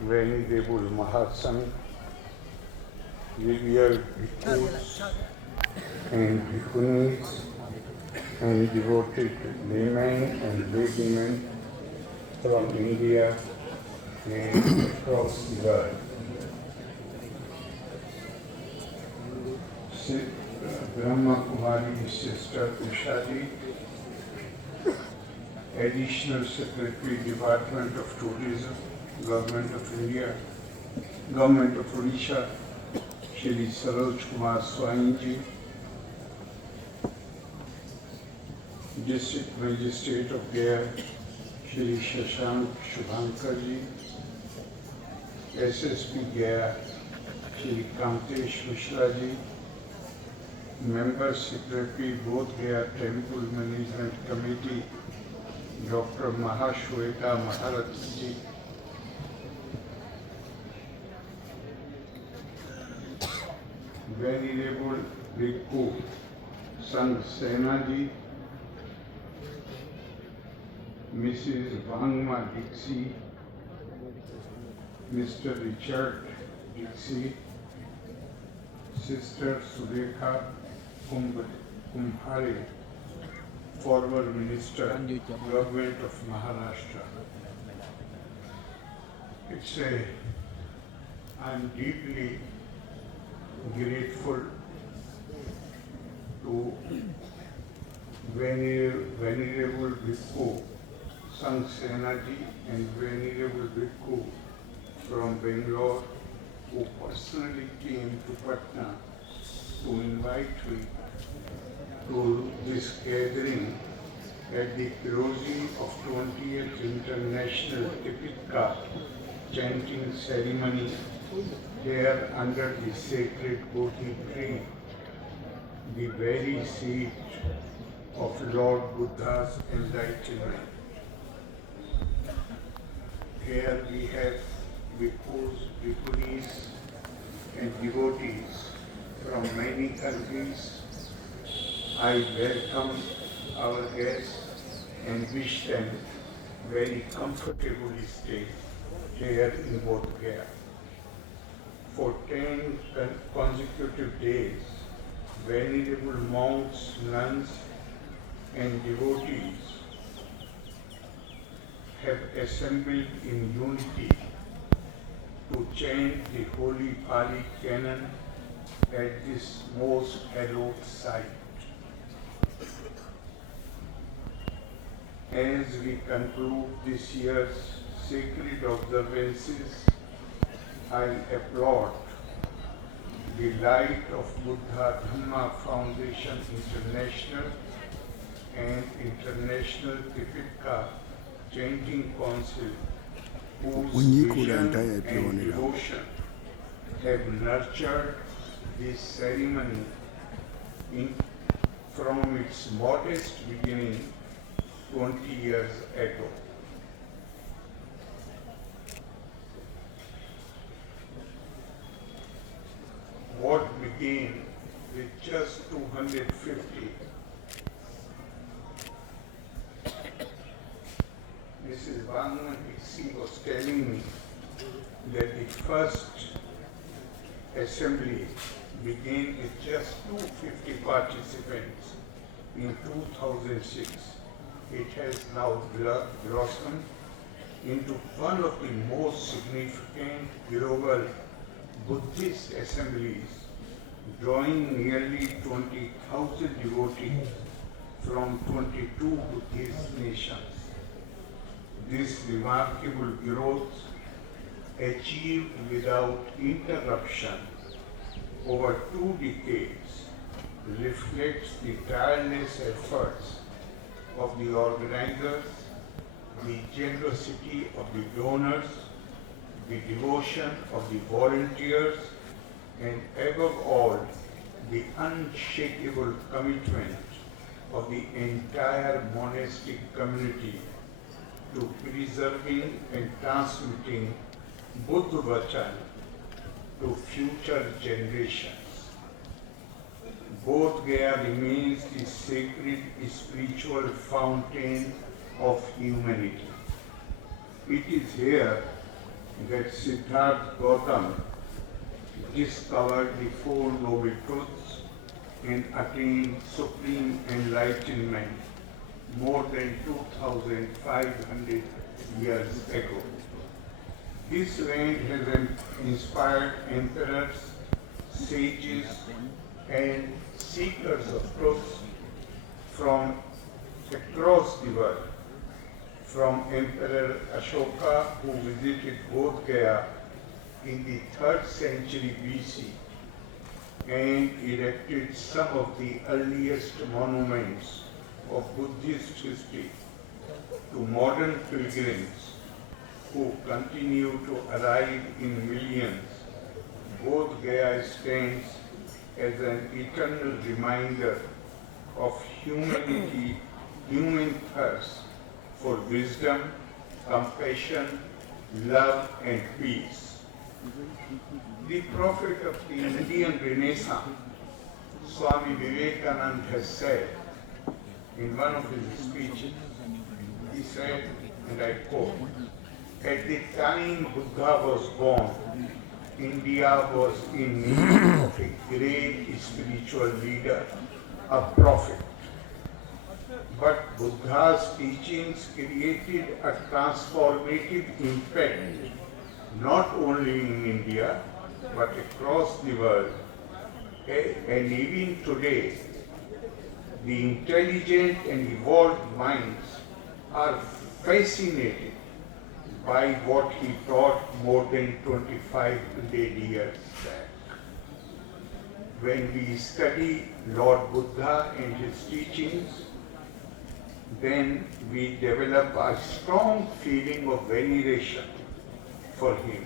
Venerable Mahasangh, revered bhikkhus and bhikkhunis, and devoted laymen and laywomen from India and across the world. Brahma Kumari Sister Ushadi, Additional Secretary, Department of Tourism, Government of India, Government of Odisha, Shri Saroj Kumar Swainji, District Magistrate of Gaya, Shri Shashank Shubhankarji, SSP Gaya, Shri Kamtesh Mishraji, Member Secretary, Bodh Gaya Temple Management Committee, Dr. Mahashweta Maharaji, Venerable Bhikkhu Sangh Senaji, Mrs. Vangma Dixie, Mr. Richard Dixie, Sister Sudekha Kumhare, former Minister, Government of Maharashtra. I'm deeply grateful to Venerable Bhikkhu Sangh Senaji and Venerable Bhikkhu from Bangalore who personally came to Patna to invite me to this gathering at the closing of 20th International Tipitaka chanting ceremony here under the sacred Bodhi tree, the very seat of Lord Buddha's enlightenment. Here we have bhikkhus, bhikkhunis and devotees from many countries. I welcome our guests and wish them very comfortably stay here in Bodh Gaya. For 10 consecutive days, venerable monks, nuns and devotees have assembled in unity to chant the holy Pali canon at this most hallowed site. As we conclude this year's sacred observances, I applaud the Light of Buddha Dhamma Foundation International and International Tipitaka Chanting Council, whose vision and devotion have nurtured this ceremony from its modest beginning 20 years ago. What began with just 250, Mrs. Vangma Dixie was telling me that the first assembly began with just 250 participants in 2006. It has now blossomed into one of the most significant global Buddhist assemblies, drawing nearly 20,000 devotees from 22 Buddhist nations. This remarkable growth, achieved without interruption over 2 decades, reflects the tireless efforts of the organizers, the generosity of the donors, the devotion of the volunteers, and above all, the unshakable commitment of the entire monastic community to preserving and transmitting Buddha Vachan to future generations. Bodh Gaya remains the sacred spiritual fountain of humanity. It is here that Siddhartha Gautama discovered the Four Noble Truths and attained supreme enlightenment more than 2,500 years ago. This land has inspired emperors, sages, and seekers of truth from across the world. From Emperor Ashoka, who visited Bodh Gaya in the 3rd century BC and erected some of the earliest monuments of Buddhist history, to modern pilgrims who continue to arrive in millions, Bodh Gaya stands as an eternal reminder of human thirst for wisdom, compassion, love, and peace. The prophet of the Indian Renaissance, Swami Vivekananda, has said in one of his speeches, he said, and I quote, "At the time Buddha was born, India was in need of a great spiritual leader, a prophet. But Buddha's teachings created a transformative impact not only in India but across the world. And even today, the intelligent and evolved minds are fascinated by what he taught more than 2500 years back." When we study Lord Buddha and his teachings, then we develop a strong feeling of veneration for him.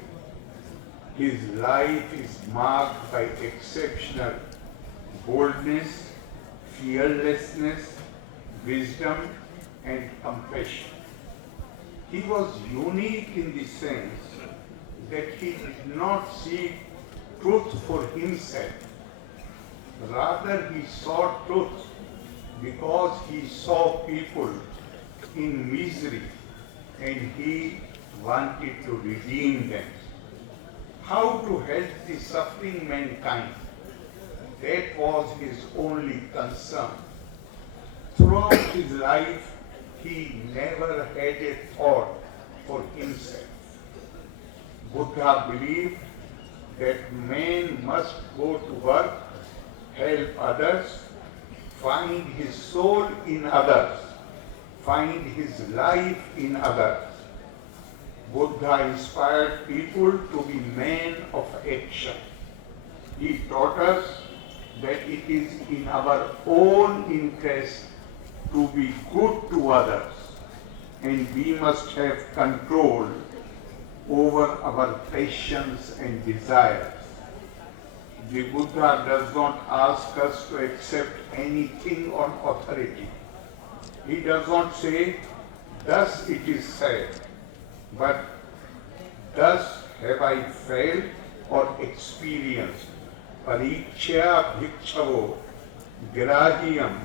His life is marked by exceptional boldness, fearlessness, wisdom, and compassion. He was unique in the sense that he did not seek truth for himself. Rather, he sought truth because he saw people in misery and he wanted to redeem them. How to help the suffering mankind, that was his only concern. Throughout his life, he never had a thought for himself. Buddha believed that man must go to work, help others, find his soul in others, find his life in others. Buddha inspired people to be men of action. He taught us that it is in our own interest to be good to others, and we must have control over our passions and desires. The Buddha does not ask us to accept anything on authority. He does not say, "Thus it is said," but "Thus have I felt or experienced. Pariksha bhikshavo grahiyam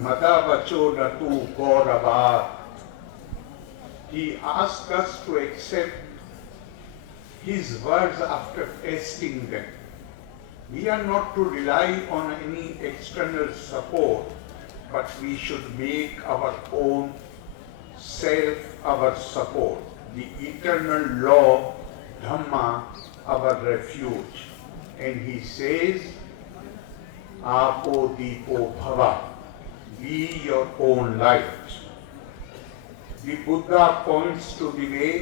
madavacho natu gauravat." He asks us to accept his words after testing them. We are not to rely on any external support, but we should make our own self our support. The eternal law, Dhamma, our refuge. And he says, "Apo Deepo Bhava," be your own light. The Buddha points to the way.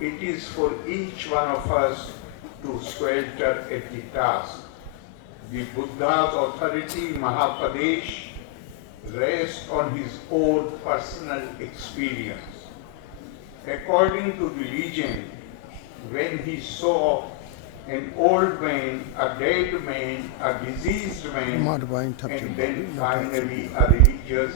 It is for each one of us to swelter at the task. The Buddha's authority, Mahapadesh, rests on his own personal experience. According to the legend, when he saw an old man, a dead man, a diseased man, and then finally a religious